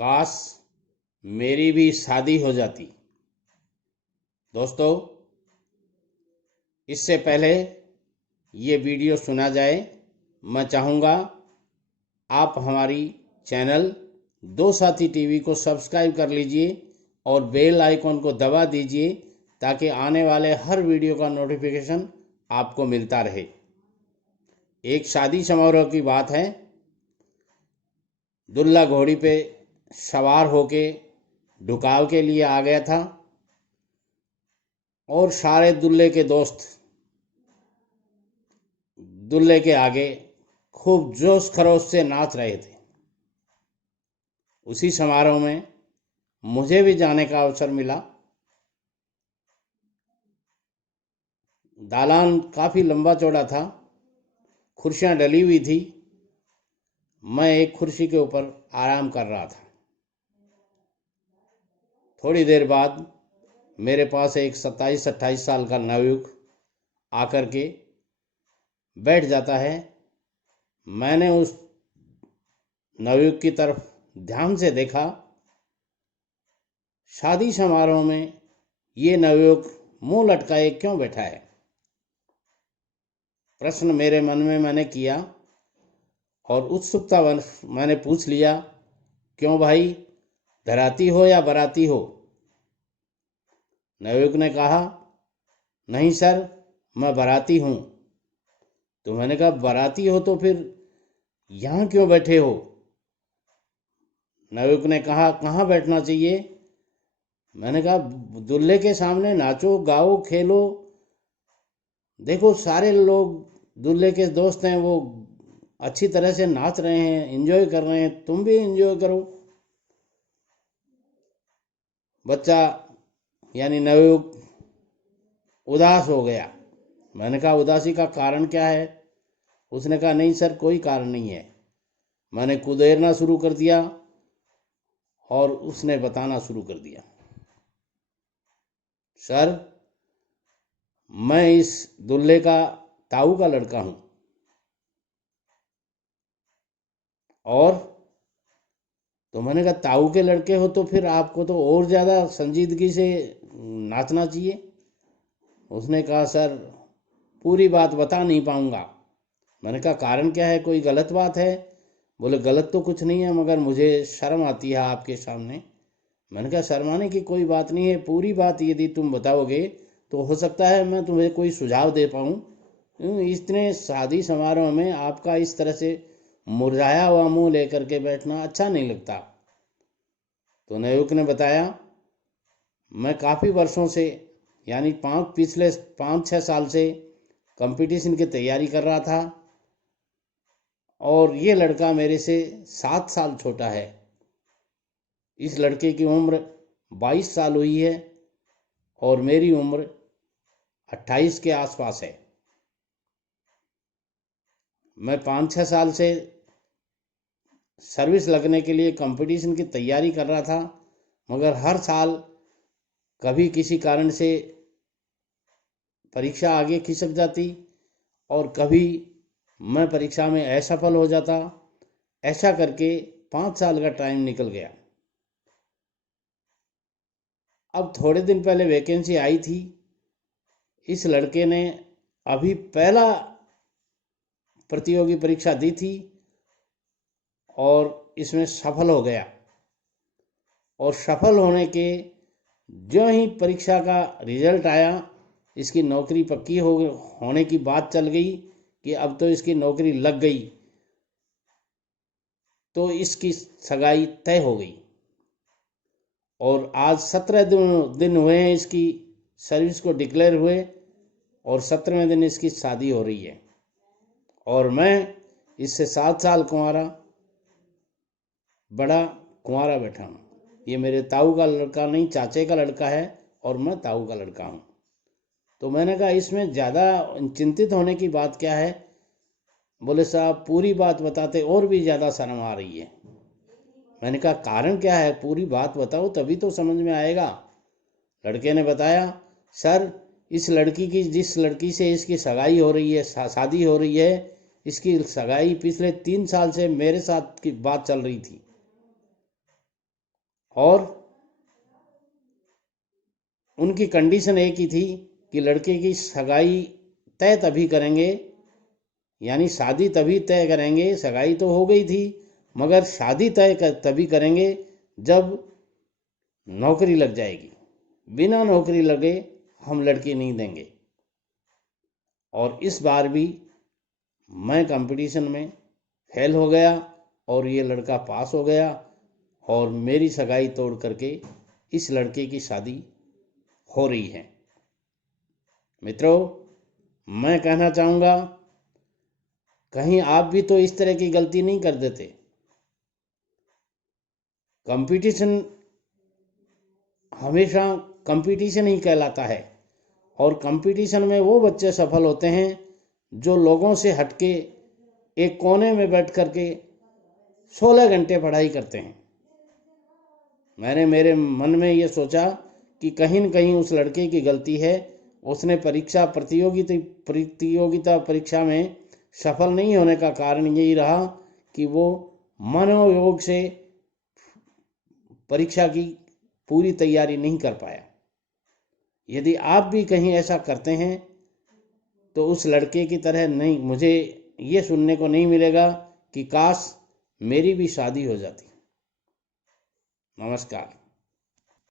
काश मेरी भी शादी हो जाती। दोस्तों, इससे पहले ये वीडियो सुना जाए, मैं चाहूँगा आप हमारी चैनल दो साथी टीवी को सब्सक्राइब कर लीजिए और बेल आइकॉन को दबा दीजिए ताकि आने वाले हर वीडियो का नोटिफिकेशन आपको मिलता रहे। एक शादी समारोह की बात है। दूल्हा घोड़ी पे सवार होके ढुकाव के लिए आ गया था और सारे दूल्हे के दोस्त दूल्हे के आगे खूब जोश खरोश से नाच रहे थे। उसी समारोह में मुझे भी जाने का अवसर मिला। दालान काफ़ी लंबा चौड़ा था, कुर्सियाँ डली हुई थी। मैं एक कुर्सी के ऊपर आराम कर रहा था। थोड़ी देर बाद मेरे पास एक 27-28 साल का नवयुवक आकर के बैठ जाता है। मैंने उस नवयुवक की तरफ ध्यान से देखा। शादी समारोह में ये नवयुवक मुंह लटकाए क्यों बैठा है? प्रश्न मेरे मन में मैंने किया और उत्सुकतावश मैंने पूछ लिया, क्यों भाई, धराती हो या बराती हो? नवयुवक ने कहा, नहीं सर, मैं बराती हूँ। तो मैंने कहा, बराती हो तो फिर यहाँ क्यों बैठे हो? नवयुवक ने कहा, कहाँ बैठना चाहिए? मैंने कहा, दूल्हे के सामने नाचो, गाओ, खेलो। देखो, सारे लोग दूल्हे के दोस्त हैं, वो अच्छी तरह से नाच रहे हैं, एंजॉय कर रहे हैं, तुम भी एंजॉय करो। बच्चा यानी नवयुवक उदास हो गया। मैंने कहा, उदासी का कारण क्या है? उसने कहा, नहीं सर, कोई कारण नहीं है। मैंने कुदेरना शुरू कर दिया और उसने बताना शुरू कर दिया, सर, मैं इस दूल्हे का ताऊ का लड़का हूँ और तो मैंने कहा, ताऊ के लड़के हो तो फिर आपको तो और ज़्यादा संजीदगी से नाचना चाहिए। उसने कहा, सर, पूरी बात बता नहीं पाऊँगा। मैंने कहा, कारण क्या है, कोई गलत बात है? बोले, गलत तो कुछ नहीं है, मगर मुझे शर्म आती है आपके सामने। मैंने कहा, शर्माने की कोई बात नहीं है, पूरी बात यदि तुम बताओगे तो हो सकता है मैं तुम्हें कोई सुझाव दे पाऊँ। इतने शादी समारोह में आपका इस तरह से मुरझाया हुआ मुंह लेकर के बैठना अच्छा नहीं लगता। तो नवयुवक ने बताया, मैं काफ़ी वर्षों से यानी पिछले 5-6 साल से कंपटीशन की तैयारी कर रहा था और ये लड़का मेरे से 7 साल छोटा है। इस लड़के की उम्र 22 साल हुई है और मेरी उम्र 28 के आसपास है। मैं 5-6 साल से सर्विस लगने के लिए कंपटीशन की तैयारी कर रहा था, मगर हर साल कभी किसी कारण से परीक्षा आगे खिसक जाती और कभी मैं परीक्षा में असफल हो जाता। ऐसा करके 5 साल का टाइम निकल गया। अब थोड़े दिन पहले वैकेंसी आई थी। इस लड़के ने अभी पहला प्रतियोगी परीक्षा दी थी और इसमें सफल हो गया और सफल होने के ज्यों ही परीक्षा का रिजल्ट आया, इसकी नौकरी पक्की होने की बात चल गई कि अब तो इसकी नौकरी लग गई, तो इसकी सगाई तय हो गई। और आज 17 दिन हुए हैं इसकी सर्विस को डिक्लेयर हुए और 17वें दिन इसकी शादी हो रही है और मैं इससे 7 साल कुंवारा, बड़ा कुंवारा बैठा हूँ। ये मेरे ताऊ का लड़का नहीं, चाचे का लड़का है और मैं ताऊ का लड़का हूँ। तो मैंने कहा, इसमें ज़्यादा चिंतित होने की बात क्या है? बोले, साहब, पूरी बात बताते और भी ज़्यादा शर्म आ रही है। मैंने कहा, कारण क्या है, पूरी बात बताओ तभी तो समझ में आएगा। लड़के ने बताया, सर, इस लड़की की जिस लड़की से इसकी सगाई हो रही है, शादी हो रही है, इसकी सगाई पिछले 3 साल से मेरे साथ की बात चल रही थी और उनकी कंडीशन एक ही थी कि लड़के की सगाई तय तभी करेंगे, यानी शादी तभी तय करेंगे, सगाई तो हो गई थी मगर शादी तभी करेंगे जब नौकरी लग जाएगी। बिना नौकरी लगे हम लड़की नहीं देंगे। और इस बार भी मैं कंपटीशन में फेल हो गया और ये लड़का पास हो गया और मेरी सगाई तोड़ करके इस लड़के की शादी हो रही है। मित्रों, मैं कहना चाहूँगा कहीं आप भी तो इस तरह की गलती नहीं कर देते। कंपटीशन हमेशा कंपटीशन ही कहलाता है और कंपटीशन में वो बच्चे सफल होते हैं जो लोगों से हटके एक कोने में बैठ करके 16 घंटे पढ़ाई करते हैं। मैंने मेरे मन में ये सोचा कि कहीं न कहीं उस लड़के की गलती है। उसने प्रतियोगिता परीक्षा में सफल नहीं होने का कारण यही रहा कि वो मनोयोग से परीक्षा की पूरी तैयारी नहीं कर पाया। यदि आप भी कहीं ऐसा करते हैं तो उस लड़के की तरह नहीं, मुझे ये सुनने को नहीं मिलेगा कि काश मेरी भी शादी हो जाती। नमस्कार।